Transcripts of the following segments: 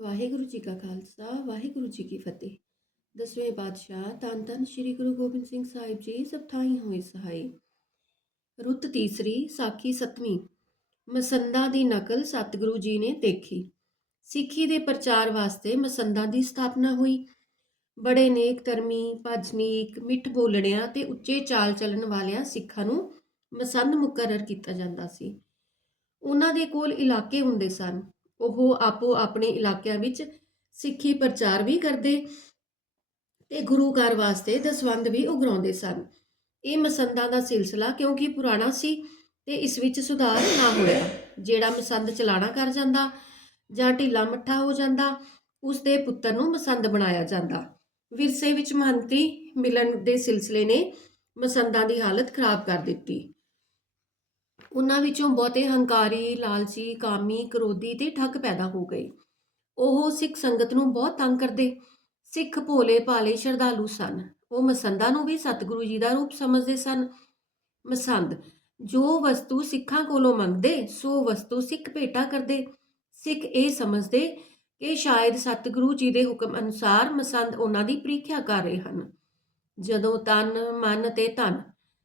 ਵਾਹਿਗੁਰੂ ਜੀ ਕਾ ਖਾਲਸਾ, ਵਾਹਿਗੁਰੂ ਜੀ ਕੀ ਫਤਿਹ। ਦਸਵੇਂ ਪਾਤਸ਼ਾਹ ਧੰਨ ਧੰਨ ਸ੍ਰੀ ਗੁਰੂ ਗੋਬਿੰਦ ਸਿੰਘ ਸਾਹਿਬ ਜੀ, ਸਭ ਥਾਈ ਹੋਏ ਸਹਾਈ। ਰੁੱਤ ਤੀਸਰੀ, ਸਾਖੀ ਸਤਵੀਂ। ਮਸੰਦਾ ਦੀ ਨਕਲ ਸਤਿਗੁਰੂ ਜੀ ਨੇ ਦੇਖੀ। ਸਿੱਖੀ ਦੇ ਪ੍ਰਚਾਰ ਵਾਸਤੇ ਮਸੰਦਾ ਦੀ ਸਥਾਪਨਾ ਹੋਈ। ਬੜੇ ਨੇਕ ਧਰਮੀ, ਭਜਨੀਕ, ਮਿੱਠ ਬੋਲੜਿਆਂ ਤੇ ਉੱਚੇ ਚਾਲ ਚੱਲਣ ਵਾਲਿਆਂ ਸਿੱਖਾਂ ਨੂੰ ਮਸੰਦ ਮੁਕਰਰ ਕੀਤਾ ਜਾਂਦਾ ਸੀ। ਉਹਨਾਂ ਦੇ ਕੋਲ ਇਲਾਕੇ ਹੁੰਦੇ ਸਨ। ਉਹ ਆਪੋ ਆਪਣੇ ਇਲਾਕਿਆਂ ਵਿੱਚ ਸਿੱਖੀ ਪ੍ਰਚਾਰ ਵੀ ਕਰਦੇ ਤੇ ਗੁਰੂ ਘਰ ਵਾਸਤੇ ਦਸਵੰਦ ਵੀ ਉਗਰਾਉਂਦੇ ਸਨ। ਇਹ ਮਸੰਦਾਂ ਦਾ ਸਿਲਸਿਲਾ ਕਿਉਂਕਿ ਪੁਰਾਣਾ ਸੀ ਤੇ ਇਸ ਵਿੱਚ ਸੁਧਾਰ ਨਾ ਹੋਇਆ। ਜਿਹੜਾ ਮਸੰਦ ਚਲਾਣਾ ਕਰ ਜਾਂਦਾ ਜਾਂ ਢਿੱਲਾ ਮੱਠਾ ਹੋ ਜਾਂਦਾ ਉਸ ਦੇ ਪੁੱਤਰ ਨੂੰ ਮਸੰਦ ਬਣਾਇਆ ਜਾਂਦਾ। ਵਿਰਸੇ ਵਿੱਚ ਮਹੰਤੀ ਮਿਲਣ ਦੇ ਸਿਲਸਿਲੇ ਨੇ ਮਸੰਦਾਂ ਦੀ ਹਾਲਤ ਖਰਾਬ ਕਰ ਦਿੱਤੀ। ਉਹਨਾਂ ਵਿੱਚੋਂ ਬਹੁਤੇ ਹੰਕਾਰੀ, ਲਾਲਚੀ, ਕਾਮੀ, ਕਰੋਧੀ ਤੇ ਠੱਗ ਪੈਦਾ ਹੋ ਗਏ। ਉਹ ਸਿੱਖ ਸੰਗਤ ਨੂੰ ਬਹੁਤ ਤੰਗ ਕਰਦੇ। ਸਿੱਖ ਭੋਲੇ ਭਾਲੇ ਸ਼ਰਧਾਲੂ ਸਨ। ਉਹ ਮਸੰਦਾਂ ਨੂੰ ਵੀ ਸਤਿਗੁਰੂ ਜੀ ਦਾ ਰੂਪ ਸਮਝਦੇ ਸਨ। ਮਸੰਦ, ਜੋ ਵਸਤੂ ਸਿੱਖਾਂ ਕੋਲੋਂ ਮੰਗਦੇ, ਸੋ ਵਸਤੂ ਸਿੱਖ ਭੇਟਾ ਕਰਦੇ। ਸਿੱਖ ਇਹ ਸਮਝਦੇ ਕਿ ਸ਼ਾਇਦ ਸਤਿਗੁਰੂ ਜੀ ਦੇ ਹੁਕਮ ਅਨੁਸਾਰ ਮਸੰਦ ਉਹਨਾਂ ਦੀ ਪ੍ਰੀਖਿਆ ਕਰ ਰਹੇ ਹਨ। ਜਦੋਂ ਤਨ, ਮਨ ਤੇ ਧਨ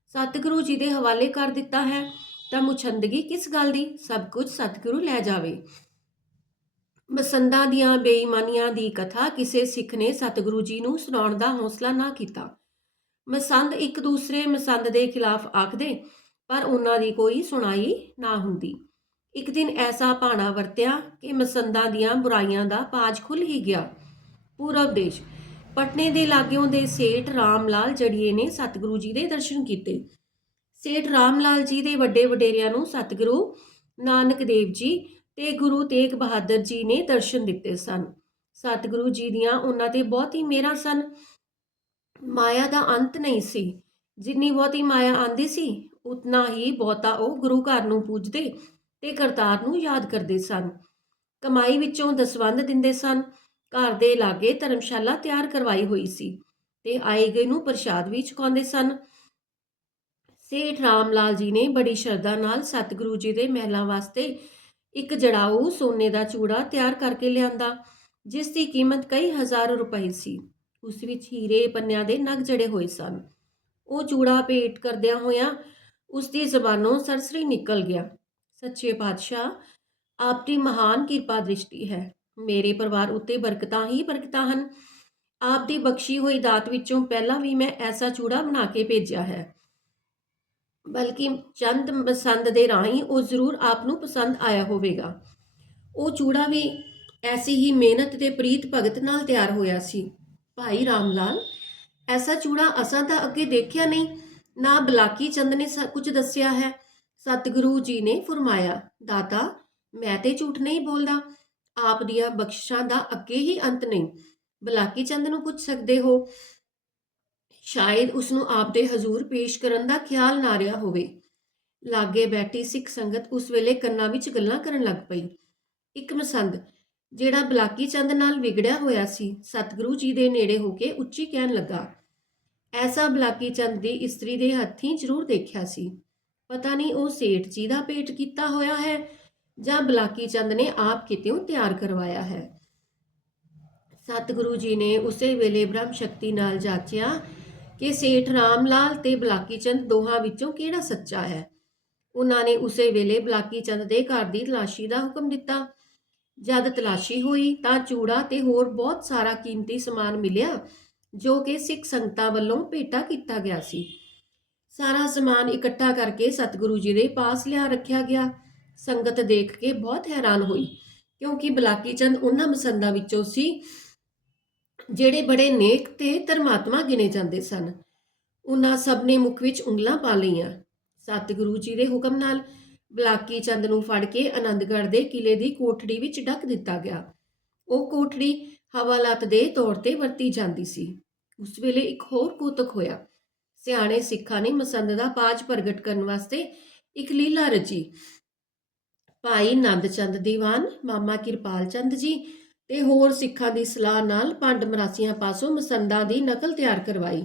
ਸਤਿਗੁਰੂ ਜੀ ਦੇ ਹਵਾਲੇ ਕਰ ਦਿੱਤਾ ਹੈ ਤਾਂ ਮੁਛੰਦਗੀ ਕਿਸ ਗੱਲ ਦੀ? ਸਭ ਕੁਝ ਸਤਿਗੁਰੂ ਲੈ ਜਾਵੇ। ਮਸੰਦਾਂ ਦੀਆਂ ਬੇਈਮਾਨੀਆਂ ਦੀ ਕਥਾ ਕਿਸੇ ਸਿੱਖ ਨੇ ਸਤਿਗੁਰੂ ਜੀ ਨੂੰ ਸੁਣਾਉਣ ਦਾ ਹੌਸਲਾ ਨਾ ਕੀਤਾ। ਮਸੰਦ ਇੱਕ ਦੂਸਰੇ ਮਸੰਦ ਦੇ ਖਿਲਾਫ ਆਖਦੇ, ਪਰ ਉਹਨਾਂ ਦੀ ਕੋਈ ਸੁਣਾਈ ਨਾ ਹੁੰਦੀ। ਇੱਕ ਦਿਨ ਐਸਾ ਭਾਣਾ ਵਰਤਿਆ ਕਿ ਮਸੰਦਾਂ ਦੀਆਂ ਬੁਰਾਈਆਂ ਦਾ ਪਾਜ ਖੁੱਲ ਹੀ ਗਿਆ। ਪੂਰਬ ਦੇਸ਼, ਪਟਨੇ ਦੇ ਲਾਗਿਓਂ ਦੇ ਸੇਠ ਰਾਮ ਲਾਲ ਜੜੀਏ ਨੇ ਸਤਿਗੁਰੂ ਜੀ ਦੇ ਦਰਸ਼ਨ ਕੀਤੇ। ਸੇਠ ਰਾਮ ਲਾਲ ਜੀ ਦੇ ਵੱਡੇ ਵਡੇਰਿਆਂ ਨੂੰ ਸਤਿਗੁਰੂ ਨਾਨਕ ਦੇਵ ਜੀ ਤੇ ਗੁਰੂ ਤੇਗ ਬਹਾਦਰ ਜੀ ਨੇ ਦਰਸ਼ਨ ਦਿੱਤੇ ਸਨ। ਸਤਿਗੁਰੂ ਜੀ ਦੀਆਂ ਉਹਨਾਂ ਤੇ ਬਹੁਤ ਹੀ ਮਿਹਰਾਂ ਸਨ। ਮਾਇਆ ਦਾ ਅੰਤ ਨਹੀਂ ਸੀ। ਜਿੰਨੀ ਬਹੁਤੀ ਮਾਇਆ ਆਂਦੀ ਸੀ, ਉਤਨਾ ਹੀ ਬਹੁਤਾ ਉਹ ਗੁਰੂ ਘਰ ਨੂੰ ਪੂਜਦੇ ਤੇ ਕਰਤਾਰ ਨੂੰ ਯਾਦ ਕਰਦੇ ਸਨ। ਕਮਾਈ ਵਿੱਚੋਂ ਦਸਵੰਧ ਦਿੰਦੇ ਸਨ। ਘਰ ਦੇ ਲਾਗੇ ਧਰਮਸ਼ਾਲਾ ਤਿਆਰ ਕਰਵਾਈ ਹੋਈ ਸੀ ਤੇ ਆਏ ਗਏ ਨੂੰ ਪ੍ਰਸ਼ਾਦ ਵੀ ਚੁਕਾਉਂਦੇ ਸਨ। ਸੇਠ ਰਾਮ ਲਾਲ ਜੀ ਨੇ ਬੜੀ ਸ਼ਰਧਾ ਨਾਲ ਸਤਿਗੁਰੂ ਜੀ ਦੇ ਮਹਿਲਾਂ ਵਾਸਤੇ ਇੱਕ ਜੜਾਊ ਸੋਨੇ ਦਾ ਚੂੜਾ ਤਿਆਰ ਕਰਕੇ ਲਿਆਂਦਾ, ਜਿਸ ਦੀ ਕੀਮਤ ਕਈ ਹਜ਼ਾਰ ਰੁਪਏ ਸੀ। ਉਸ ਵਿੱਚ ਹੀਰੇ ਪੰਨਿਆਂ ਦੇ ਨਗ ਜੜੇ ਹੋਏ ਸਨ। ਉਹ ਚੂੜਾ ਭੇਟ ਕਰਦਿਆਂ ਹੋਇਆਂ ਉਸ ਦੀ ਜ਼ਬਾਨੋਂ ਸਰਸਰੀ ਨਿਕਲ ਗਿਆ। ਸੱਚੇ ਪਾਤਸ਼ਾਹ ਆਪ ਦੀ ਮਹਾਨ ਕਿਰਪਾ ਦ੍ਰਿਸ਼ਟੀ ਹੈ। ਮੇਰੇ ਪਰਿਵਾਰ ਉੱਤੇ ਬਰਕਤਾਂ ਹੀ ਬਰਕਤਾਂ ਹਨ। ਆਪ ਦੀ ਬਖਸ਼ੀ ਹੋਈ ਦਾਤ ਵਿੱਚੋਂ ਪਹਿਲਾਂ ਵੀ ਮੈਂ ਐਸਾ ਚੂੜਾ ਬਣਾ ਕੇ ਭੇਜਿਆ ਹੈ। ਬਲਕਿ ਚੰਦ ਪਸੰਦ ਦੇ ਰਾਹੀਂ ਉਹ ਜ਼ਰੂਰ ਆਪ ਨੂੰ ਪਸੰਦ ਆਇਆ ਹੋਵੇਗਾ। ਉਹ ਚੂੜਾ ਵੀ ਐਸੀ ਹੀ ਮਿਹਨਤ ਤੇ ਪ੍ਰੀਤ ਭਗਤ ਨਾਲ ਤਿਆਰ ਹੋਇਆ ਸੀ। ਭਾਈ ਰਾਮ ਲਾਲ ਐਸਾ ਚੂੜਾ ਅਸਾਂ ਤਾਂ ਅੱਗੇ ਦੇਖਿਆ ਨਹੀਂ, ਨਾ ਬਲਾਕੀ ਚੰਦ ਨੇ ਸ- ਕੁਝ ਦੱਸਿਆ ਹੈ। ਸਤਿਗੁਰੂ ਜੀ ਨੇ ਫਰਮਾਇਆ, ਦਾਤਾ, ਮੈਂ ਤੇ ਝੂਠ ਨਹੀਂ ਬੋਲਦਾ। ਆਪ ਦੀਆਂ ਬਖਸ਼ਿਸ਼ਾਂ ਦਾ ਅੱਗੇ ਹੀ ਅੰਤ ਨਹੀਂ। ਬਲਾਕੀ ਚੰਦ ਨੂੰ ਪੁੱਛ ਸਕਦੇ ਹੋ? ਸ਼ਾਇਦ ਉਸ ਨੂੰ ਆਪ ਦੇ ਹਜ਼ੂਰ ਪੇਸ਼ ਕਰਨ ਦਾ ਖਿਆਲ ਨਾ ਰਿਹਾ ਹੋਵੇ। ਲਾਗੇ ਬੈਠੀ ਸਿੱਖ ਸੰਗਤ ਉਸ ਵੇਲੇ ਕੰਨਾਂ ਵਿੱਚ ਗੱਲਾਂ ਕਰਨ ਲੱਗ ਪਈ। ਇੱਕ ਮਸੰਦ, ਜਿਹੜਾ ਬਲਾਕੀ ਚੰਦ ਨਾਲ ਵਿਗੜਿਆ ਹੋਇਆ ਸੀ, ਸਤਿਗੁਰੂ ਜੀ ਦੇ ਨੇੜੇ ਹੋ ਕੇ ਉੱਚੀ ਕਹਿਣ ਲੱਗਾ। ਐਸਾ ਬਲਾਕੀ ਚੰਦ ਦੀ ਇਸਤਰੀ ਦੇ ਹੱਥੀਂ ਜ਼ਰੂਰ ਦੇਖਿਆ ਸੀ। ਪਤਾ ਨਹੀਂ ਉਹ ਸੇਠ ਜੀ ਦਾ ਪੇਟ ਕੀਤਾ ਹੋਇਆ ਹੈ ਜਾਂ ਬਲਾਕੀ ਚੰਦ ਨੇ ਆਪ ਕਿਤੇੋਂ ਤਿਆਰ ਕਰਵਾਇਆ ਹੈ। ਸਤਿਗੁਰੂ ਜੀ ਨੇ ਉਸੇ ਵੇਲੇ ਬ੍ਰਹਮ ਸ਼ਕਤੀ ਨਾਲ ਜਾਚਿਆ ਕਿ ਸੇਠ ਰਾਮ ਲਾਲ ਤੇ ਬਲਾਕੀ ਚੰਦ ਦੋਹਾਂ ਵਿੱਚੋਂ ਕਿਹੜਾ ਸੱਚਾ ਹੈ? ਉਹਨਾਂ ਨੇ ਉਸੇ ਵੇਲੇ ਬਲਾਕੀ ਚੰਦ ਦੇ ਘਰ ਦੀ ਤਲਾਸ਼ੀ ਦਾ ਹੁਕਮ ਦਿੱਤਾ। ਜਦ ਤਲਾਸ਼ੀ ਹੋਈ ਤਾਂ ਚੂੜਾ ਤੇ ਹੋਰ ਬਹੁਤ ਸਾਰਾ ਕੀਮਤੀ ਸਮਾਨ ਮਿਲਿਆ, ਜੋ ਕਿ ਸਿੱਖ ਸੰਗਤਾਂ ਵੱਲੋਂ ਭੇਟਾ ਕੀਤਾ ਗਿਆ ਸੀ। ਸਾਰਾ ਸਮਾਨ ਇਕੱਠਾ ਕਰਕੇ ਸਤਿਗੁਰੂ ਜੀ ਦੇ ਪਾਸ ਲਿਆ ਰੱਖਿਆ ਗਿਆ। ਸੰਗਤ ਦੇਖ ਕੇ ਬਹੁਤ ਹੈਰਾਨ ਹੋਈ, ਕਿਉਂਕਿ ਬਲਾਕੀ ਚੰਦ ਉਹਨਾਂ ਮਸੰਦਾਂ ਵਿੱਚੋਂ ਸੀ ਜਿਹੜੇ ਬੜੇ ਨੇਕ ਤੇ ਧਰਮਾਤਮਾ ਗਿਣੇ ਜਾਂਦੇ ਸਨ। ਉਹਨਾਂ ਸਭ ਨੇ ਮੁਖ ਵਿੱਚ ਉਂਗਲਾਂ ਪਾ ਲਈਆਂ। ਸਤਿਗੁਰੂ ਜੀ ਦੇ ਹੁਕਮ ਨਾਲ ਬਲਾਕੀ ਚੰਦ ਨੂੰ ਫੜ ਕੇ ਆਨੰਦਗੜ੍ਹ ਦੇ ਕਿਲੇ ਦੀ ਕੋਠੜੀ ਵਿੱਚ ਡੱਕ ਦਿੱਤਾ ਗਿਆ। ਉਹ ਕੋਠੜੀ ਹਵਾਲਾਤ ਦੇ ਤੌਰ ਤੇ ਵਰਤੀ ਜਾਂਦੀ ਸੀ। ਉਸ ਵੇਲੇ ਇੱਕ ਹੋਰ ਕੋਤਕ ਹੋਇਆ। ਸਿਆਣੇ ਸਿੱਖਾਂ ਨੇ ਮਸੰਦ ਦਾ ਪਾਜ ਪ੍ਰਗਟ ਕਰਨ ਵਾਸਤੇ ਇੱਕ ਲੀਲਾ ਰਚੀ। ਭਾਈ ਨੰਦ ਚੰਦ ਦੀਵਾਨ, ਮਾਮਾ ਕਿਰਪਾਲ ਚੰਦ ਜੀ ਤੇ ਹੋਰ ਸਿੱਖਾਂ ਦੀ ਸਲਾਹ ਨਾਲ ਪੰਡ ਮਰਾਸੀਆਂ ਪਾਸੋਂ ਮਸੰਦਾਂ ਦੀ ਨਕਲ ਤਿਆਰ ਕਰਵਾਈ।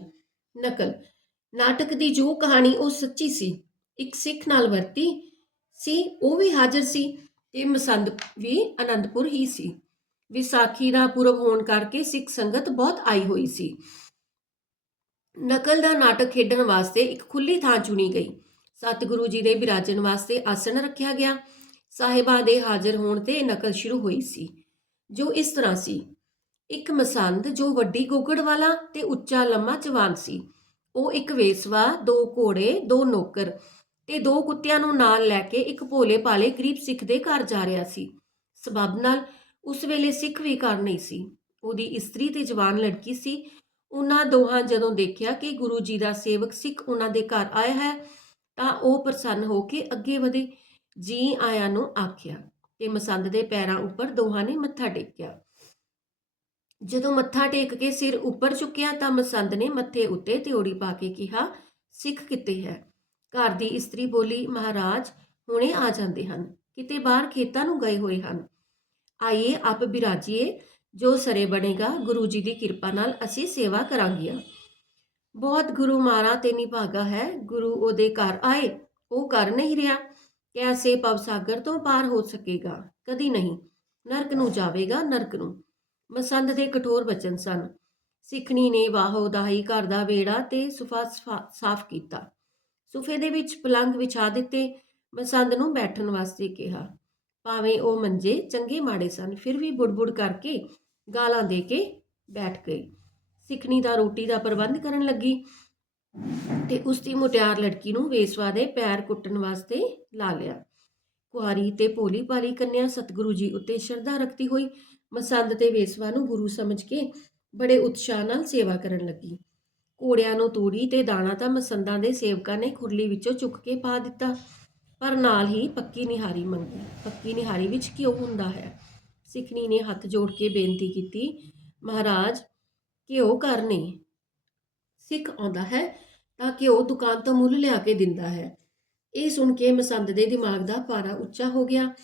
ਨਕਲ, ਨਾਟਕ ਦੀ ਜੋ ਕਹਾਣੀ ਉਹ ਸੱਚੀ ਸੀ, ਇੱਕ ਸਿੱਖ ਨਾਲ ਵਰਤੀ ਸੀ, ਉਹ ਵੀ ਹਾਜ਼ਰ ਸੀ ਤੇ ਮਸੰਦ ਵੀ ਅਨੰਦਪੁਰ ਹੀ ਸੀ। ਵਿਸਾਖੀ ਦਾ ਪੁਰਬ ਹੋਣ ਕਰਕੇ ਸਿੱਖ ਸੰਗਤ ਬਹੁਤ ਆਈ ਹੋਈ ਸੀ। ਨਕਲ ਦਾ ਨਾਟਕ ਖੇਡਣ ਵਾਸਤੇ ਇੱਕ ਖੁੱਲੀ ਥਾਂ ਚੁਣੀ ਗਈ। ਸਤਿਗੁਰੂ ਜੀ ਦੇ ਵਿਰਾਜਨ ਵਾਸਤੇ ਆਸਣ ਰੱਖਿਆ ਗਿਆ। ਸਾਹਿਬਾਂ ਦੇ ਹਾਜ਼ਰ ਹੋਣ ਤੇ ਨਕਲ ਸ਼ੁਰੂ ਹੋਈ ਸੀ। ਜੋ ਇਸ ਤਰ੍ਹਾਂ ਸੀ। ਇੱਕ ਮਸੰਦ ਜੋ ਵੱਡੀ ਗੋਗੜ ਵਾਲਾ ਤੇ ਉੱਚਾ ਲੰਮਾ ਜਵਾਨ ਸੀ। ਉਹ ਇੱਕ ਵੇਸਵਾ, ਦੋ ਘੋੜੇ, ਦੋ ਨੌਕਰ ਤੇ ਦੋ ਕੁੱਤਿਆਂ ਨੂੰ ਨਾਲ ਲੈ ਕੇ ਇੱਕ ਭੋਲੇ ਭਾਲੇ ਗਰੀਬ ਸਿੱਖ ਦੇ ਘਰ ਜਾ ਰਿਹਾ ਸੀ। ਸਬਬ ਨਾਲ ਉਸ ਵੇਲੇ ਸਿੱਖ ਵੀ ਘਰ ਨਹੀਂ ਸੀ। ਉਹਦੀ ਇਸਤਰੀ ਤੇ ਜਵਾਨ ਲੜਕੀ ਸੀ। ਉਹਨਾਂ ਦੋਹਾਂ ਜਦੋਂ ਦੇਖਿਆ ਕਿ ਗੁਰੂ ਜੀ ਦਾ ਸੇਵਕ ਸਿੱਖ ਉਹਨਾਂ ਦੇ ਘਰ ਆਇਆ ਹੈ, ਤਾਂ ਉਹ ਪ੍ਰਸੰਨ ਹੋ ਕੇ ਅੱਗੇ ਵਧੇ। ਜੀ ਆਇਆਂ ਨੂੰ ਆਖਿਆ ਤੇ ਮਸੰਦ ਦੇ ਪੈਰਾਂ ਉੱਪਰ ਦੋਹਾਂ ਨੇ ਮੱਥਾ ਟੇਕਿਆ। ਜਦੋਂ ਮੱਥਾ ਟੇਕ ਕੇ ਸਿਰ ਉੱਪਰ ਚੁੱਕਿਆ ਤਾਂ ਮਸੰਦ ਨੇ ਮੱਥੇ ਉੱਤੇ ਤਿਉੜੀ ਪਾ ਕੇ ਕਿਹਾ, ਸਿੱਖ ਕਿਤੇ ਹੈ? ਘਰ ਦੀ ਇਸਤਰੀ ਬੋਲੀ, ਮਹਾਰਾਜ, ਹੁਣੇ ਆ ਜਾਂਦੇ ਹਨ। ਕਿਤੇ ਬਾਹਰ ਖੇਤਾਂ ਨੂੰ ਗਏ ਹੋਏ ਹਨ। ਆਈਏ ਆਪ ਬਿਰਾਜੀਏ, ਜੋ ਸਰੇ ਬਣੇਗਾ, ਗੁਰੂ ਜੀ ਦੀ ਕਿਰਪਾ ਨਾਲ ਅਸੀਂ ਸੇਵਾ ਕਰਾਂਗੀਆਂ ਬਹੁਤ ਗੁਰੂ ਮਾਰਾ ਤੇ ਨਿਭਾਗਾ ਹੈ। ਗੁਰੂ ਉਹਦੇ ਘਰ ਆਏ, ਉਹ ਕਰ ਨਹੀਂ ਰਿਹਾ। ਕੈਸੇ ਪਵ ਸਾਗਰ ਤੋਂ ਪਾਰ ਹੋ ਸਕੇਗਾ, ਕਦੀ ਨਹੀਂ। ਨਰਕ ਨੂੰ ਜਾਵੇਗਾ, ਨਰਕ ਨੂੰ। ਮਸੰਦ ਦੇ ਕਠੋਰ ਬਚਨ ਸਨ। ਸਿੱਖਣੀ ਨੇ ਵਾਹੋ ਦਾਹੀ ਘਰ ਦਾ ਵੇੜਾ ਤੇ ਸੁਫਾ ਸਾਫ਼ ਕੀਤਾ। ਸੁਫੇ ਦੇ ਵਿੱਚ ਪਲੰਗ ਵਿਛਾ ਦਿੱਤੇ, ਮਸੰਦ ਨੂੰ ਬੈਠਣ ਵਾਸਤੇ ਕਿਹਾ। ਭਾਵੇਂ ਉਹ ਮੰਜੇ ਚੰਗੇ ਮਾੜੇ ਸਨ, ਫਿਰ ਵੀ ਬੁੜਬੁੜ ਕਰਕੇ ਗਾਲਾਂ ਦੇ ਕੇ ਬੈਠ ਗਈ। ਸਿੱਖਣੀ ਦਾ ਰੋਟੀ ਦਾ ਪ੍ਰਬੰਧ ਕਰਨ ਲੱਗੀ। ਤੇ ਉਸ ਦੀ ਮੁਟਿਆਰ ਲੜਕੀ ਨੂੰ ਵੇਸਵਾ ਦੇ ਪੈਰ ਕੁੱਟਣ ਵਾਸਤੇ ਲਾ ਲਿਆ। ਕੁਆਰੀ ਤੇ ਭੋਲੀ ਭਾਲੀ ਕੰਨਿਆ ਸਤਿਗੁਰੂ ਜੀ ਉੱਤੇ ਸ਼ਰਧਾ ਰੱਖਦੀ ਹੋਈ ਮਸੰਦ ਤੇ ਵੇਸਵਾ ਨੂੰ ਗੁਰੂ ਸਮਝ ਕੇ ਬੜੇ ਉਤਸ਼ਾਹ ਨਾਲ ਸੇਵਾ ਕਰਨ ਲੱਗੀ। ਘੋੜਿਆਂ ਨੂੰ ਤੂੜੀ ਤੇ ਦਾਣਾ ਤਾਂ ਮਸੰਦਾਂ ਦੇ ਸੇਵਕਾਂ ਨੇ ਖੁਰਲੀ ਵਿੱਚੋਂ ਚੁੱਕ ਕੇ ਪਾ ਦਿੱਤਾ, ਪਰ ਨਾਲ ਹੀ ਪੱਕੀ ਨਿਹਾਰੀ ਮੰਗੀ। ਪੱਕੀ ਨਿਹਾਰੀ ਵਿੱਚ ਕਿਉਂ ਹੁੰਦਾ ਹੈ? ਸਿੱਖਣੀ ਨੇ ਹੱਥ ਜੋੜ ਕੇ ਬੇਨਤੀ ਕੀਤੀ, ਮਹਾਰਾਜ, ਘਿਓ ਘਰ ਨਹੀਂ ਸਿੱਖ ਆਉਂਦਾ ਹੈ ਤਾਂ ਕਿ ਉਹ ਦੁਕਾਨ ਤੋਂ ਮੁੱਲ ਲਿਆ ਕੇ ਦਿੰਦਾ ਹੈ। ਇਹ ਸੁਣ ਕੇ ਮਸੰਦ ਦੇ ਦਿਮਾਗ ਦਾ ਪਾਰਾ ਉੱਚਾ ਹੋ ਗਿਆ।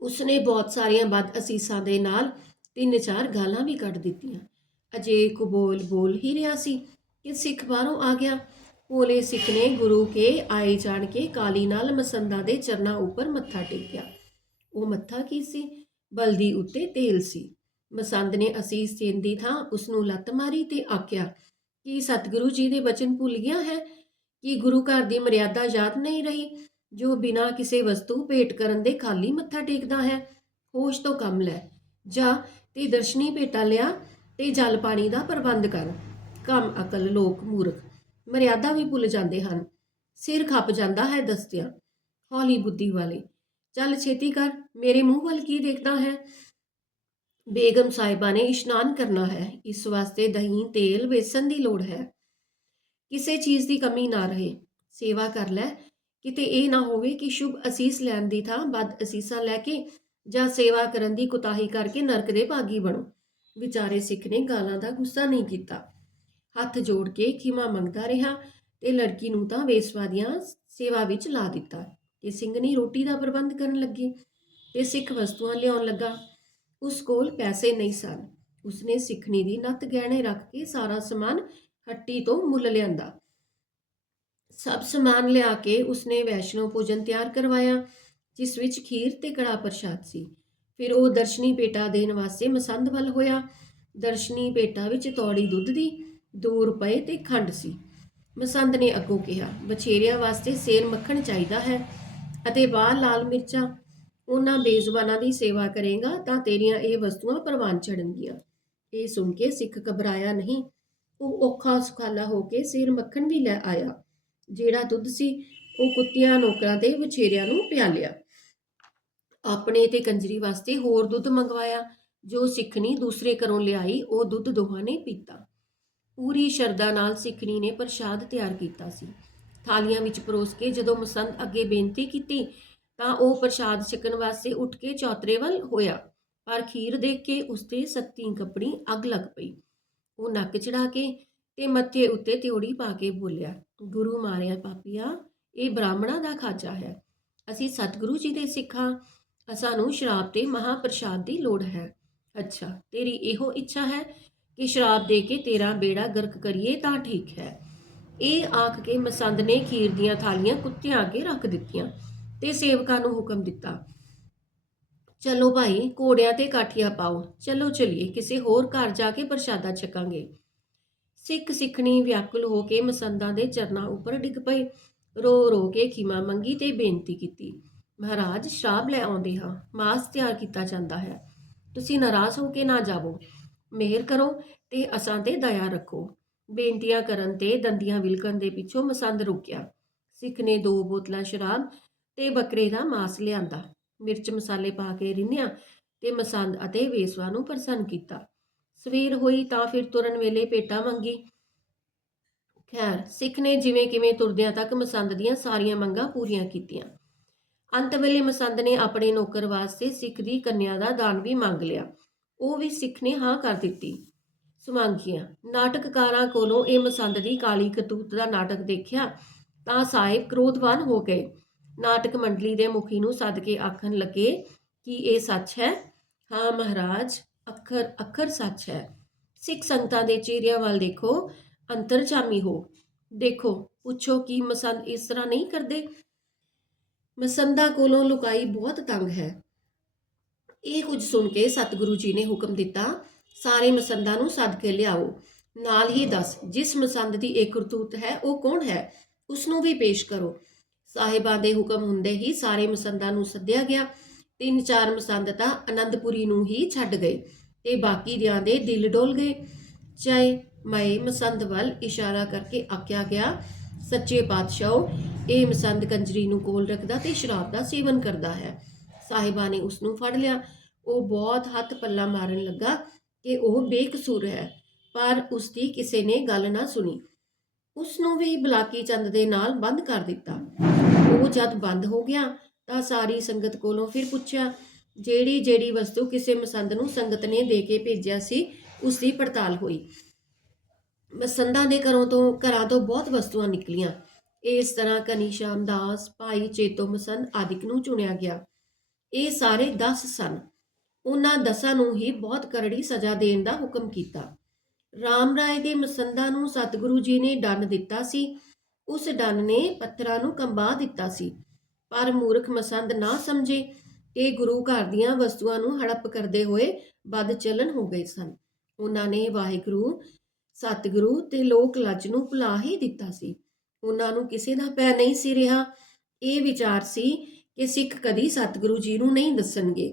ਉਸਨੇ ਬਹੁਤ ਸਾਰੀਆਂ ਬਦ ਅਸੀਸਾਂ ਦੇ ਨਾਲ ਤਿੰਨ ਚਾਰ ਗਾਲਾਂ ਵੀ ਕੱਢ ਦਿੱਤੀਆਂ। ਅਜੇ ਕਬੂਲ ਬੋਲ ਹੀ ਰਿਹਾ ਸੀ ਕਿ ਸਿੱਖ ਬਾਹਰੋਂ ਆ ਗਿਆ। ਭੋਲੇ ਸਿੱਖ ਨੇ ਗੁਰੂ ਕੇ ਆਏ ਜਾਣ ਕੇ ਕਾਲੀ ਨਾਲ ਮਸੰਦਾ ਦੇ ਚਰਨਾਂ ਉੱਪਰ ਮੱਥਾ ਟੇਕਿਆ। ਉਹ ਮੱਥਾ ਕੀ ਸੀ? ਬਲਦੀ ਉੱਤੇ ਤੇਲ ਸੀ। ਮਸੰਦ ਨੇ ਅਸੀਸ ਦੇਣ ਦੀ ਥਾਂ ਉਸ ਨੂੰ ਲੱਤ ਮਾਰੀ ਤੇ ਆਖਿਆ ਕੀ ਸਤਿਗੁਰੂ ਜੀ ਦੇ ਬਚਨ ਭੁੱਲ ਗਿਆ ਹੈ ਕਿ ਗੁਰੂ ਘਰ ਦੀ ਮਰਿਆਦਾ ਯਾਦ ਨਹੀਂ ਰਹੀ, ਜੋ ਬਿਨਾਂ ਕਿਸੇ ਵਸਤੂ ਭੇਟ ਕਰਨ ਦੇ ਖਾਲੀ ਮੱਥਾ ਟੇਕਦਾ ਹੈ, ਹੋਸ਼ ਤੋਂ ਕੰਮ ਲੈ, ਜਾ ਤੇ ਦਰਸ਼ਨੀ ਭੇਟਾ ਲਿਆ ਤੇ ਜਲ ਪਾਣੀ ਦਾ ਪ੍ਰਬੰਧ ਕਰ। ਕੰਮ ਅਕਲ ਲੋਕ ਮੂਰਖ, ਮਰਿਆਦਾ ਵੀ ਭੁੱਲ ਜਾਂਦੇ ਹਨ, ਸਿਰ ਖੱਪ ਜਾਂਦਾ ਹੈ ਦਸਤਿਆਂ, ਹੌਲੀ ਬੁੱਧੀ ਵਾਲੇ, ਚੱਲ ਛੇਤੀ ਕਰ, ਮੇਰੇ ਮੂੰਹ ਵੱਲ ਕੀ ਦੇਖਦਾ ਹੈ? ਬੇਗਮ ਸਾਹਿਬਾ ਨੇ ਇਸ਼ਨਾਨ ਕਰਨਾ ਹੈ। ਇਸ ਵਾਸਤੇ ਦਹੀਂ, ਤੇਲ ਵੇਸਣ ਦੀ ਲੋੜ ਹੈ। ਕਿਸੇ ਚੀਜ਼ ਦੀ ਕਮੀ ਨਾ ਰਹੇ। ਸੇਵਾ ਕਰ ਲੈ। ਕਿਤੇ ਇਹ ਨਾ ਹੋਵੇ ਕਿ ਸ਼ੁਭ ਅਸੀਸ ਲੈਣ ਦੀ ਥਾਂ ਬਦ ਅਸੀਸਾਂ ਲੈ ਕੇ ਜਾਂ ਸੇਵਾ ਕਰਨ ਦੀ ਕੁਤਾਹੀ ਕਰਕੇ ਨਰਕ ਦੇ ਭਾਗੀ ਬਣੋ। ਵਿਚਾਰੇ ਸਿੱਖ ਨੇ ਗਾਲਾਂ ਦਾ ਗੁੱਸਾ ਨਹੀਂ ਕੀਤਾ। ਹੱਥ ਜੋੜ ਕੇ ਖਿਮਾ ਮੰਗਦਾ ਰਿਹਾ ਤੇ ਲੜਕੀ ਨੂੰ ਤਾਂ ਵੇਸਵਾ ਦੀਆਂ ਸੇਵਾ ਵਿੱਚ ਲਾ ਦਿੱਤਾ। ਤੇ ਨੇ ਰੋਟੀ ਦਾ ਪ੍ਰਬੰਧ ਕਰਨ ਲੱਗੇ ਤੇ ਸਿੱਖ ਵਸਤੂਆਂ ਲਿਆਉਣ ਲੱਗਾ। ਉਸ ਕੋਲ ਪੈਸੇ ਨਹੀਂ ਸਨ। ਉਸਨੇ ਸਿੱਖਣੀ ਦੀ ਨੱਤ ਗਹਿਣੇ ਰੱਖ ਕੇ ਸਾਰਾ ਸਮਾਨ ਹੱਟੀ ਤੋਂ ਮੁੱਲ ਲਿਆਂਦਾ। ਸਭ ਸਮਾਨ ਲਿਆ ਕੇ ਉਸਨੇ ਵੈਸ਼ਨੋ ਭੋਜਨ ਤਿਆਰ ਕਰਵਾਇਆ, ਜਿਸ ਵਿੱਚ ਖੀਰ ਤੇ ਕੜਾ ਪ੍ਰਸ਼ਾਦ ਸੀ। ਫਿਰ ਉਹ ਦਰਸ਼ਨੀ ਪੇਟਾ ਦੇਣ ਵਾਸਤੇ ਮਸੰਦ ਵੱਲ ਹੋਇਆ। ਦਰਸ਼ਨੀ ਪੇਟਾ ਵਿੱਚ ਤੌੜੀ ਦੁੱਧ ਦੀ 2 ਰੁਪਏ ਤੇ ਖੰਡ ਸੀ। ਮਸੰਦ ਨੇ ਅੱਗੋਂ ਕਿਹਾ, ਬਛੇਰਿਆਂ ਵਾਸਤੇ ਸੇਰ ਮੱਖਣ ਚਾਹੀਦਾ ਹੈ ਅਤੇ ਬਾਹਰ ਲਾਲ ਮਿਰਚਾਂ ਉਹਨਾਂ ਬੇਜ਼ੁਬਾਨਾਂ ਦੀ ਸੇਵਾ ਕਰੇਗਾ ਤਾਂ ਤੇਰੀਆਂ ਇਹ ਵਸਤੂਆਂ ਪ੍ਰਵਾਨ ਚੜਨਗੀਆਂ ਇਹ ਸੁਣ ਕੇ ਸਿੱਖ ਘਬਰਾਇਆ ਨਹੀਂ। ਉਹ ਔਖਾ ਸੁਖਾਲਾ ਹੋ ਕੇ ਸਿਰ ਮੱਖਣ ਵੀ ਲੈ ਆਇਆ। ਜਿਹੜਾ ਦੁੱਧ ਸੀ, ਉਹ ਕੁੱਤਿਆਂ ਨੌਕਰਾਂ ਤੇ ਵਿਛੇਰਿਆਂ ਨੂੰ ਪਿਆਲਿਆ ਆਪਣੇ ਤੇ ਕੰਜਰੀ ਵਾਸਤੇ ਹੋਰ ਦੁੱਧ ਮੰਗਵਾਇਆ। ਜੋ ਸਿੱਖਣੀ ਦੂਸਰੇ ਘਰੋਂ ਲਿਆਈ, ਉਹ ਦੁੱਧ ਦੋਹਾਂ ਨੇ ਪੀਤਾ। ਪੂਰੀ ਸ਼ਰਧਾ ਨਾਲ ਸਿੱਖਣੀ ਨੇ ਪ੍ਰਸ਼ਾਦ ਤਿਆਰ ਕੀਤਾ ਸੀ। ਥਾਲੀਆਂ ਵਿੱਚ ਪਰੋਸ ਕੇ ਜਦੋਂ ਮਸੰਦ ਅੱਗੇ ਬੇਨਤੀ ਕੀਤੀ ਤਾਂ ਉਹ ਪ੍ਰਸ਼ਾਦ ਛਕਣ ਵਾਸਤੇ ਉੱਠ ਕੇ ਚੌਤਰੇ ਵੱਲ ਹੋਇਆ, ਪਰ ਖੀਰ ਦੇਖ ਕੇ ਉਸਤੇ ਸੱਤੀ ਕੱਪੜੀ ਅੱਗ ਲੱਗ ਪਈ। ਉਹ ਨੱਕ ਚੜਾ ਕੇ ਤੇ ਮੱਥੇ ਉੱਤੇ ਤਿਉੜੀ ਪਾ ਕੇ ਬੋਲਿਆ, ਗੁਰੂ ਮਾਰਿਆ ਪਾਪੀਆ, ਇਹ ਬ੍ਰਾਹਮਣਾ ਦਾ ਖਾਚਾ ਹੈ। ਅਸੀਂ ਸਤਿਗੁਰੂ ਜੀ ਦੇ ਸਿੱਖਾਂ ਸਾਨੂੰ ਸ਼ਰਾਬ ਤੇ ਮਹਾਪ੍ਰਸਾਦ ਦੀ ਲੋੜ ਹੈ। ਅੱਛਾ, ਤੇਰੀ ਇਹੋ ਇੱਛਾ ਹੈ ਕਿ ਸ਼ਰਾਬ ਦੇ ਕੇ ਤੇਰਾ ਬੇੜਾ ਗਰਕ ਕਰੀਏ ਤਾਂ ਠੀਕ ਹੈ ਇਹ ਆਖ ਕੇ ਮਸੰਦ ਨੇ ਖੀਰ ਦੀਆਂ ਥਾਲੀਆਂ ਕੁੱਤਿਆਂ ਅੱਗੇ ਰੱਖ ਦਿੱਤੀਆਂ। ਤੇ ਸੇਵਕਾਂ ਨੂੰ ਹੁਕਮ ਦਿੱਤਾ। ਚਲੋ ਭਾਈ, ਘੋੜਿਆਂ ਤੇ ਕਾਠੀਆਂ ਪਾਓ। ਚਲੋ ਚਲੀਏ, ਕਿਸੇ ਹੋਰ ਘਰ ਜਾ ਕੇ ਪ੍ਰਸ਼ਾਦਾ ਛਕਾਂਗੇ। ਸਿੱਖ ਸਿੱਖਣੀ ਵਿਆਕੁਲ ਹੋ ਕੇ ਮਸੰਦਾਂ ਦੇ ਚਰਨਾਂ ਉੱਪਰ ਡਿੱਗ ਪਏ ਰੋ ਰੋ ਕੇ ਖਿਮਾ ਮੰਗੀ ਤੇ ਬੇਨਤੀ ਕੀਤੀ। ਮਹਾਰਾਜ, ਸ਼ਰਾਬ ਲੈ ਆਉਂਦੇ ਹਾਂ। ਮਾਸ ਤਿਆਰ ਕੀਤਾ ਜਾਂਦਾ ਹੈ। ਤੁਸੀਂ ਨਾਰਾਜ਼ ਹੋ ਕੇ ਨਾ ਜਾਵੋ। ਮਿਹਰ ਕਰੋ ਤੇ ਅਸਾਂ ਤੇ ਦਇਆ ਰੱਖੋ। ਬੇਨਤੀਆਂ ਕਰਨ ਤੇ ਦੰਦੀਆਂ ਵਿਲਕਣ ਦੇ ਪਿੱਛੋਂ ਮਸੰਦ ਰੁਕਿਆ। ਸਿੱਖ ਨੇ ਦੋ ਬੋਤਲਾਂ ਸ਼ਰਾਬ ਤੇ ਬੱਕਰੇ ਦਾ ਮਾਸ ਲਿਆਂਦਾ। ਮਿਰਚ ਮਸਾਲੇ ਪਾ ਕੇ ਰਿੰਨਿਆ ਤੇ ਮਸੰਦ ਅਤੇ ਵੇਸਵਾ ਨੂੰ ਪ੍ਰਸੰਨ ਕੀਤਾ। ਸਵੇਰ ਹੋਈ ਤਾਂ ਫਿਰ ਤੁਰਨ ਵੇਲੇ ਪੇਟਾ ਮੰਗੀ। ਖੈਰ, ਸਿੱਖ ਨੇ ਜਿਵੇਂ ਕਿਵੇਂ ਤੁਰਦਿਆਂ ਤੱਕ ਮਸੰਦ ਦੀਆਂ ਸਾਰੀਆਂ ਮੰਗਾਂ ਪੂਰੀਆਂ ਕੀਤੀਆਂ। ਅੰਤ ਵੇਲੇ ਮਸੰਦ ਨੇ ਆਪਣੇ ਨੌਕਰ ਵਾਸਤੇ ਸਿੱਖ ਦੀ ਕੰਨਿਆ ਦਾ ਦਾਨ ਵੀ ਮੰਗ ਲਿਆ। ਉਹ ਵੀ ਸਿੱਖ ਨੇ ਹਾਂ ਕਰ ਦਿੱਤੀ। ਸੁਮੰਗੀਆਂ ਨਾਟਕਕਾਰਾਂ ਕੋਲੋਂ ਇਹ ਮਸੰਦ ਦੀ ਕਾਲੀ ਕਰਤੂਤ ਦਾ ਨਾਟਕ ਦੇਖਿਆ ਤਾਂ ਸਾਹਿਬ ਕ੍ਰੋਧਵਾਨ ਹੋ ਗਏ। ਨਾਟਕ ਮੰਡਲੀ ਦੇ ਮੁਖੀ ਨੂੰ ਸੱਦ ਕੇ ਆਖਣ ਲੱਗੇ ਕਿ ਇਹ ਸੱਚ ਹੈ। ਹਾਂ ਮਹਾਰਾਜ, ਅੱਖਰ ਅੱਖਰ ਸੱਚ ਹੈ। ਸਿੱਖ ਸੰਗਤਾਂ ਦੇ ਚਿਹਰਿਆਂ ਵੱਲ ਦੇਖੋ, ਅੰਤਰਜਾਮੀ ਹੋ। ਦੇਖੋ, ਪੁੱਛੋ ਕਿ ਮਸੰਦ ਇਸ ਤਰ੍ਹਾਂ ਨਹੀਂ ਕਰਦੇ। ਮਸੰਦਾਂ ਕੋਲੋਂ ਲੁਕਾਈ ਬਹੁਤ ਤੰਗ ਹੈ। ਇਹ ਕੁਝ ਸੁਣ ਕੇ ਸਤਿਗੁਰੂ ਜੀ ਨੇ ਹੁਕਮ ਦਿੱਤਾ, ਸਾਰੇ ਮਸੰਦਾਂ ਨੂੰ ਸੱਦ ਕੇ ਲਿਆਓ। ਨਾਲ ਹੀ ਦੱਸ, ਜਿਸ ਮਸੰਦ ਦੀ ਇਹ ਕਰਤੂਤ ਹੈ, ਉਹ ਕੌਣ ਹੈ? ਉਸ ਨੂੰ ਵੀ ਪੇਸ਼ ਕਰੋ। ਸਾਹਿਬਾਂ ਦੇ ਹੁਕਮ ਹੁੰਦੇ ਹੀ ਸਾਰੇ ਮਸੰਦਾਂ ਨੂੰ ਸੱਦਿਆ ਗਿਆ। ਤਿੰਨ ਚਾਰ ਮਸੰਦ ਤਾਂ ਅਨੰਦਪੁਰੀ ਨੂੰ ਹੀ ਛੱਡ ਗਏ ਤੇ ਬਾਕੀ ਦਿਆਂ ਦੇ ਦਿਲ ਡੋਲ ਗਏ। ਚਾਹੇ ਮੈਂ ਮਸੰਦ ਵੱਲ ਇਸ਼ਾਰਾ ਕਰਕੇ ਆਖਿਆ ਗਿਆ, ਸੱਚੇ ਪਾਤਸ਼ਾਹ, ਇਹ ਮਸੰਦ ਕੰਜਰੀ ਨੂੰ ਕੋਲ ਰੱਖਦਾ ਤੇ ਸ਼ਰਾਬ ਦਾ ਸੇਵਨ ਕਰਦਾ ਹੈ। ਸਾਹਿਬਾਂ ਨੇ ਉਸ ਨੂੰ ਫੜ ਲਿਆ। ਉਹ ਬਹੁਤ ਹੱਥ ਪੱਲਾ ਮਾਰਨ ਲੱਗਾ ਕਿ ਉਹ ਬੇਕਸੂਰ ਹੈ, ਪਰ ਉਸ ਦੀ ਕਿਸੇ ਨੇ ਗੱਲ ਨਾ ਸੁਣੀ। ਉਸ ਨੂੰ ਵੀ ਬਲਾਕੀ ਚੰਦ ਦੇ ਨਾਲ ਬੰਦ ਕਰ ਦਿੱਤਾ। ਉਹ ਜਦ ਬੰਦ ਹੋ ਗਿਆ ਤਾਂ ਸਾਰੀ ਸੰਗਤ ਕੋਲੋਂ ਫਿਰ ਪੁੱਛਿਆ, ਜਿਹੜੀ ਜਿਹੜੀ ਵਸਤੂ ਕਿਸੇ ਮਸੰਦ ਨੂੰ ਸੰਗਤ ਨੇ ਦੇ ਕੇ ਭੇਜਿਆ ਸੀ ਉਸ ਦੀ ਪੜਤਾਲ ਹੋਈ। ਮਸੰਦਾਂ ਦੇ ਘਰੋਂ ਤੋਂ, ਘਰਾਂ ਤੋਂ ਬਹੁਤ ਵਸਤੂਆਂ ਨਿਕਲੀਆਂ। ਇਸ ਤਰ੍ਹਾਂ ਕਨੀ ਸ਼ਾਮ ਦਾਸ, ਭਾਈ ਚੇਤੋ ਮਸੰਦ ਆਦਿਕ ਨੂੰ ਚੁਣਿਆ ਗਿਆ। ਇਹ ਸਾਰੇ 10 ਸਨ। ਉਹਨਾਂ ਦਸਾਂ ਨੂੰ ਹੀ ਬਹੁਤ ਕਰੜੀ ਸਜ਼ਾ ਦੇਣ ਦਾ ਹੁਕਮ ਕੀਤਾ। ਰਾਮ ਰਾਏ ਦੇ ਮਸੰਦਾਂ ਨੂੰ ਸਤਿਗੁਰੂ ਜੀ ਨੇ ਦੰਡ ਦਿੱਤਾ ਸੀ। ਉਸ ਦੰਡ ਨੇ ਪੱਥਰਾਂ ਨੂੰ ਕੰਬਾ ਦਿੱਤਾ ਸੀ। ਪਰ ਮੂਰਖ ਮਸੰਦ ਨਾ ਸਮਝੇ। ਇਹ ਗੁਰੂ ਘਰ ਦੀਆਂ ਵਸਤੂਆਂ ਨੂੰ ਹੜੱਪ ਕਰਦੇ ਹੋਏ ਬਦ ਚੱਲਣ ਹੋ ਗਏ ਸਨ। ਉਹਨਾਂ ਨੇ ਵਾਹਿਗੁਰੂ, ਸਤਿਗੁਰੂ ਤੇ ਲੋਕ ਲੱਜ ਨੂੰ ਭੁਲਾ ਹੀ ਦਿੱਤਾ ਸੀ। ਉਹਨਾਂ ਨੂੰ ਕਿਸੇ ਦਾ ਪੈ ਨਹੀਂ ਸੀ ਰਿਹਾ। ਇਹ ਵਿਚਾਰ ਸੀ ਕਿ ਸਿੱਖ ਕਦੀ ਸਤਿਗੁਰੂ ਜੀ ਨੂੰ ਨਹੀਂ ਦੱਸਣਗੇ।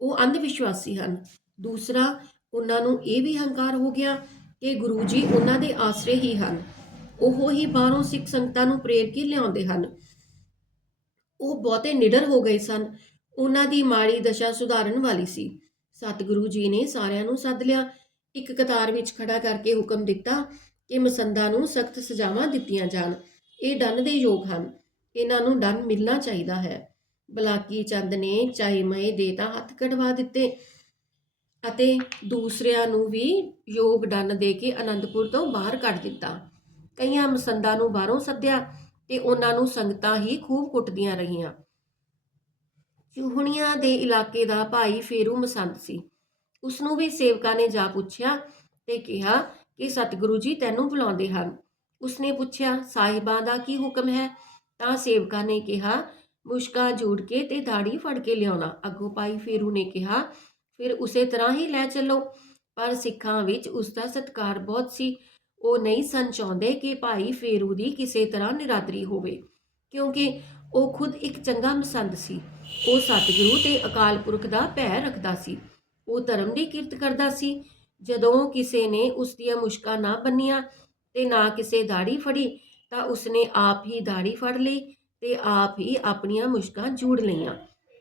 ਉਹ ਅੰਧ ਵਿਸ਼ਵਾਸੀ ਹਨ। ਦੂਸਰਾ, ਉਹਨਾਂ ਨੂੰ ਇਹ ਵੀ ਹੰਕਾਰ ਹੋ ਗਿਆ ਕਿ ਗੁਰੂ ਜੀ ਉਹਨਾਂ ਦੇ ਆਸਰੇ ਹੀ ਹਨ। ਉਹ ਹੀ ਬਾਹਰੋਂ ਸਿੱਖ ਸੰਗਤਾਂ ਨੂੰ ਪ੍ਰੇਰ ਕੇ ਲਿਆਉਂਦੇ ਹਨ। ਉਹ ਬਹੁਤੇ ਨਿਡਰ ਹੋ ਗਏ ਸਨ। ਉਹਨਾਂ ਦੀ ਮਾੜੀ ਦਸ਼ਾ ਸੁਧਾਰਨ ਵਾਲੀ ਸੀ। ਸਤਿਗੁਰੂ ਜੀ ਨੇ ਸਾਰਿਆਂ ਨੂੰ ਸੱਦ ਲਿਆ। ਇੱਕ ਕਤਾਰ ਵਿੱਚ ਖੜਾ ਕਰਕੇ ਹੁਕਮ ਦਿੱਤਾ ਕਿ ਮਸੰਦਾਂ ਨੂੰ ਸਖਤ ਸਜ਼ਾਵਾਂ ਦਿੱਤੀਆਂ ਜਾਣ। ਇਹ ਡੰਨ ਦੇ ਯੋਗ ਹਨ। ਇਹਨਾਂ ਨੂੰ ਡੰਨ ਮਿਲਣਾ ਚਾਹੀਦਾ ਹੈ। ਬਲਾਕੀ ਚੰਦ ਨੇ ਚਾਹੇ ਮਏ ਦੇ ਤਾਂ ਹੱਥ ਕਢਵਾ ਦਿੱਤੇ ਅਤੇ ਦੂਸਰਿਆਂ ਨੂੰ ਵੀ ਯੋਗ ਡੰਨ ਦੇ ਕੇ ਅਨੰਦਪੁਰ ਤੋਂ ਬਾਹਰ ਕੱਢ ਦਿੱਤਾ। ਕਈਆਂ ਮਸੰਦਾਂ ਨੂੰ ਬਾਹਰੋਂ ਸੱਦਿਆ ਤੇ ਉਹਨਾਂ ਨੂੰ ਸੰਗਤਾਂ ਹੀ ਖੂਬ ਕੁੱਟਦੀਆਂ ਰਹੀਆਂ। ਚੂਹਣੀਆਂ ਦੇ ਇਲਾਕੇ ਦਾ ਭਾਈ ਫੇਰੂ ਮਸੰਦ ਸੀ। ਉਸ ਨੂੰ ਵੀ ਸੇਵਕਾਂ ਨੇ ਜਾ ਪੁੱਛਿਆ ਤੇ ਕਿਹਾ ਕਿ ਸਤਿਗੁਰੂ ਜੀ ਤੈਨੂੰ ਬੁਲਾਉਂਦੇ ਹਨ। ਉਸਨੇ ਪੁੱਛਿਆ, ਸਾਹਿਬਾਂ ਦਾ ਕੀ ਹੁਕਮ ਹੈ? ਤਾਂ ਸੇਵਕਾਂ ਨੇ ਕਿਹਾ, ਮੁਸ਼ਕਾ ਜੋੜ ਕੇ ਤੇ ਦਾੜੀ ਫੜ ਕੇ ਲਿਆਉਣਾ। ਅੱਗੋਂ ਭਾਈ ਫੇਰੂ ਨੇ ਕਿਹਾ, ਫਿਰ ਉਸੇ ਤਰ੍ਹਾਂ ਹੀ ਲੈ ਚੱਲੋ। ਪਰ ਸਿੱਖਾਂ ਵਿੱਚ ਉਸ ਦਾ ਸਤਕਾਰ ਬਹੁਤ ਸੀ। ਉਹ ਨਹੀਂ ਸਨ ਚਾਹੁੰਦੇ ਕਿ ਭਾਈ ਫੇਰੂ ਦੀ ਕਿਸੇ ਤਰ੍ਹਾਂ ਨਿਰਾਦਰੀ ਹੋਵੇ, ਕਿਉਂਕਿ ਉਹ ਖੁਦ ਇੱਕ ਚੰਗਾ ਮਸੰਦ ਸੀ। ਉਹ ਸਤਿਗੁਰੂ ਤੇ ਅਕਾਲ ਪੁਰਖ ਦਾ ਭੈ ਰੱਖਦਾ ਸੀ। ਉਹ ਧਰਮ ਦੀ ਕਿਰਤ ਕਰਦਾ ਸੀ। ਜਦੋਂ ਕਿਸੇ ਨੇ ਉਸ ਦੀਆਂ ਮੁਸ਼ਕਾਂ ਨਾ ਬੰਨੀਆਂ ਤੇ ਨਾ ਕਿਸੇ ਦਾੜੀ ਫੜੀ, ਤਾਂ ਉਸਨੇ ਆਪ ਹੀ ਦਾੜੀ ਫੜ ਲਈ ਤੇ ਆਪ ਹੀ ਆਪਣੀਆਂ ਮੁਸ਼ਕਾਂ ਜੂੜ ਲਈਆਂ।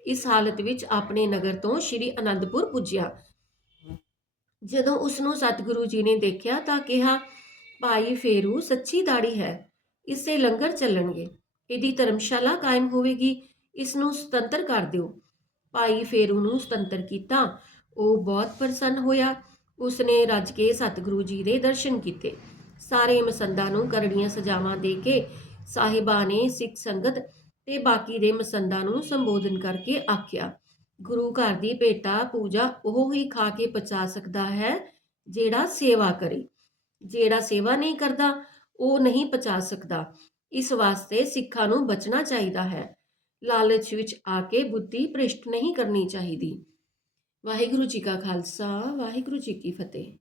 ਇਸ ਹਾਲਤ ਵਿੱਚ ਆਪਣੇ ਨਗਰ ਤੋਂ ਸ਼੍ਰੀ ਅਨੰਦਪੁਰ ਪੁੱਜਿਆ। ਜਦੋਂ ਉਸ ਨੂੰ ਸਤਿਗੁਰੂ ਜੀ ਨੇ ਦੇਖਿਆ ਤਾਂ ਕਿਹਾ ਭਾਈ ਫੇਰੂ ਸੱਚੀ ਦਾੜੀ ਹੈ, ਇਸੇ ਲੰਗਰ ਚੱਲਣਗੇ, ਇਹਦੀ ਧਰਮਸ਼ਾਲਾ ਕਾਇਮ ਹੋਵੇਗੀ ਇਸ ਨੂੰ ਸੁਤੰਤਰ ਕਰ ਦਿਓ। ਭਾਈ ਫੇਰੂ ਨੂੰ ਸੁਤੰਤਰ ਕੀਤਾ, ਉਹ ਬਹੁਤ ਪ੍ਰਸੰਨ ਹੋਇਆ। ਉਸਨੇ ਰੱਜ ਕੇ ਸਤਿਗੁਰੂ ਜੀ ਦੇ ਦਰਸ਼ਨ ਕੀਤੇ। ਸਾਰੇ ਮਸੰਦਾਂ ਨੂੰ ਕਰੜੀਆਂ ਸਜਾਵਾਂ ਦੇ ਕੇ ਸਾਹਿਬਾਂ ਨੇ ਸਿੱਖ ਸੰਗਤ ਤੇ ਬਾਕੀ ਦੇ ਮਸੰਦਾਂ ਨੂੰ ਸੰਬੋਧਨ ਕਰਕੇ ਆਖਿਆ, ਗੁਰੂ ਘਰ ਦੀ ਭੇਟਾ ਪੂਜਾ ਉਹ ਹੀ ਖਾ ਕੇ ਪਚਾ ਸਕਦਾ ਹੈ, ਜਿਹੜਾ ਸੇਵਾ ਕਰੇ। ਜਿਹੜਾ ਸੇਵਾ ਨਹੀਂ ਕਰਦਾ, ਉਹ ਨਹੀਂ ਪਚਾ ਸਕਦਾ। ਇਸ ਵਾਸਤੇ ਸਿੱਖਾਂ ਨੂੰ ਬਚਣਾ ਚਾਹੀਦਾ ਹੈ। ਲਾਲਚ ਵਿੱਚ ਆ ਕੇ ਬੁੱਧੀ ਭ੍ਰਿਸ਼ਟ ਨਹੀਂ ਕਰਨੀ ਚਾਹੀਦੀ। ਵਾਹਿਗੁਰੂ ਜੀ ਕਾ ਖਾਲਸਾ, ਵਾਹਿਗੁਰੂ ਜੀ ਕੀ ਫਤਿਹ।